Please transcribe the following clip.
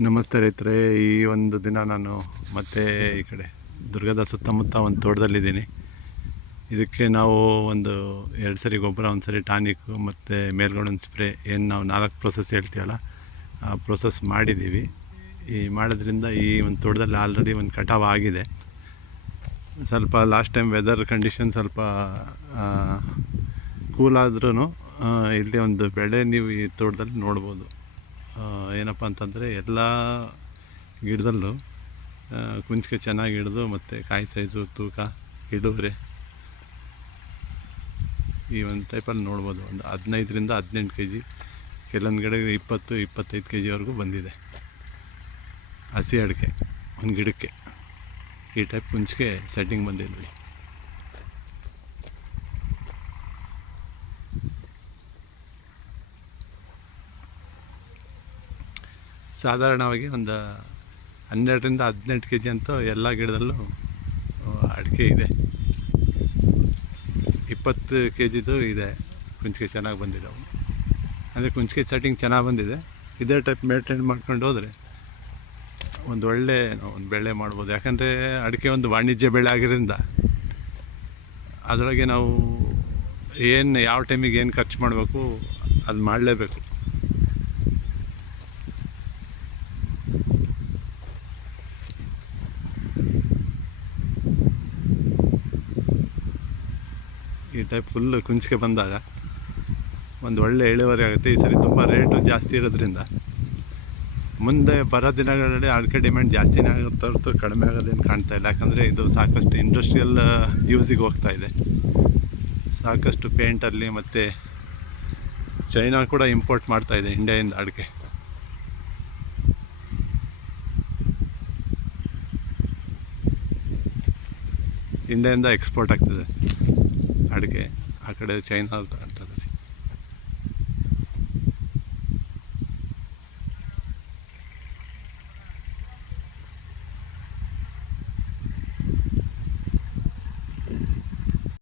ನಮಸ್ತೆ ರೈತರೇ. ಈ ಒಂದು ದಿನ ನಾನು ಮತ್ತೆ ಈ ಕಡೆ ದುರ್ಗದ ಸುತ್ತಮುತ್ತ ಒಂದು ತೋಟದಲ್ಲಿದ್ದೀನಿ. ಇದಕ್ಕೆ ನಾವು ಒಂದು 2 ಸರಿ ಗೊಬ್ಬರ, ಒಂದು ಸರಿ ಟಾನಿಕ್ಕು ಮತ್ತು ಮೇಲ್ಗಡೆ ಒಂದು ಸ್ಪ್ರೇ, ಏನು ನಾವು 4 ಪ್ರೋಸೆಸ್ ಹೇಳ್ತೀವಲ್ಲ ಆ ಪ್ರೋಸೆಸ್ ಮಾಡಿದ್ದೀವಿ. ಈ ಮಾಡೋದ್ರಿಂದ ಈ ಒಂದು ತೋಟದಲ್ಲಿ ಆಲ್ರೆಡಿ ಒಂದು ಕಟಾವು ಆಗಿದೆ. ಸ್ವಲ್ಪ ಲಾಸ್ಟ್ ಟೈಮ್ ವೆದರ್ ಕಂಡೀಷನ್ ಸ್ವಲ್ಪ ಕೂಲ್ ಆದ್ರೂ ಇಲ್ಲಿ ಒಂದು ಬೆಳೆ ನೀವು ಈ ತೋಟದಲ್ಲಿ ನೋಡ್ಬೋದು. ಏನಪ್ಪ ಅಂತಂದರೆ ಎಲ್ಲ ಗಿಡದಲ್ಲೂ ಕುಂಚಿಗೆ ಚೆನ್ನಾಗಿ ಹಿಡಿದು ಮತ್ತು ಕಾಯಿ ಸೈಜು, ತೂಕ, ಇಳುವರಿ ಈ ಒಂದು ಟೈಪಲ್ಲಿ ನೋಡ್ಬೋದು. ಒಂದು 15ರಿಂದ 18 kg, ಕೆಲವೊಂದು ಗಿಡ 20-25 kgವರೆಗೂ ಬಂದಿದೆ. ಹಸಿ ಅಡಿಕೆ ಒಂದು ಗಿಡಕ್ಕೆ ಈ ಟೈಪ್ ಕುಂಚಿಗೆ ಸೆಟ್ಟಿಂಗ್ ಬಂದಿದ್ವಿ. ಸಾಧಾರಣವಾಗಿ ಒಂದು 12ರಿಂದ 18 kg ಅಂತೂ ಎಲ್ಲ ಗಿಡದಲ್ಲೂ ಅಡಿಕೆ ಇದೆ. 20 kgದು ಇದೆ. ಕುಂಚಿಗೆ ಚೆನ್ನಾಗಿ ಬಂದಿದ್ದಾವೆ. ಅಂದರೆ ಕುಂಚಿಗೆ ಸೆಟ್ಟಿಂಗ್ ಚೆನ್ನಾಗಿ ಬಂದಿದೆ. ಇದೇ ಟೈಪ್ ಮೇಂಟೈನ್ ಮಾಡ್ಕೊಂಡು ಹೋದರೆ ಒಂದು ಬೆಳೆ ಮಾಡ್ಬೋದು. ಯಾಕಂದರೆ ಅಡಿಕೆ ಒಂದು ವಾಣಿಜ್ಯ ಬೆಳೆ ಆಗಿರೋದ್ರಿಂದ ಅದರೊಳಗೆ ನಾವು ಯಾವ ಟೈಮಿಗೆ ಏನು ಖರ್ಚು ಮಾಡಬೇಕು ಅದು ಮಾಡಲೇಬೇಕು. ಈ ಟೈಪ್ ಫುಲ್ಲು ಕುಂಚಿಗೆ ಬಂದಾಗ ಒಂದು ಒಳ್ಳೆ ಇಳುವರಿ ಆಗುತ್ತೆ. ಈ ಸರಿ ತುಂಬ ರೇಟು ಜಾಸ್ತಿ ಇರೋದ್ರಿಂದ ಮುಂದೆ ಬರೋ ದಿನಗಳಲ್ಲಿ ಅಡಿಕೆ ಡಿಮ್ಯಾಂಡ್ ಜಾಸ್ತಿನೇ ಆಗುತ್ತೆ ಹೊರತು ಕಡಿಮೆ ಆಗೋದೇನು ಕಾಣ್ತಾ ಇಲ್ಲ. ಯಾಕಂದರೆ ಇದು ಸಾಕಷ್ಟು ಇಂಡಸ್ಟ್ರಿಯಲ್ ಯೂಸಿಗೆ ಹೋಗ್ತಾ ಇದೆ. ಸಾಕಷ್ಟು ಪೇಂಟಲ್ಲಿ ಮತ್ತು ಚೈನಾ ಕೂಡ ಇಂಪೋರ್ಟ್ ಮಾಡ್ತಾ ಇದೆ ಇಂಡಿಯಾದಿಂದ ಅಡಿಕೆ. ಇಂಡಿಯಾದಿಂದ ಎಕ್ಸ್ಪೋರ್ಟ್ ಆಗ್ತದೆ ಅಡಿಕೆ, ಆ ಕಡೆ ಚೈನಾ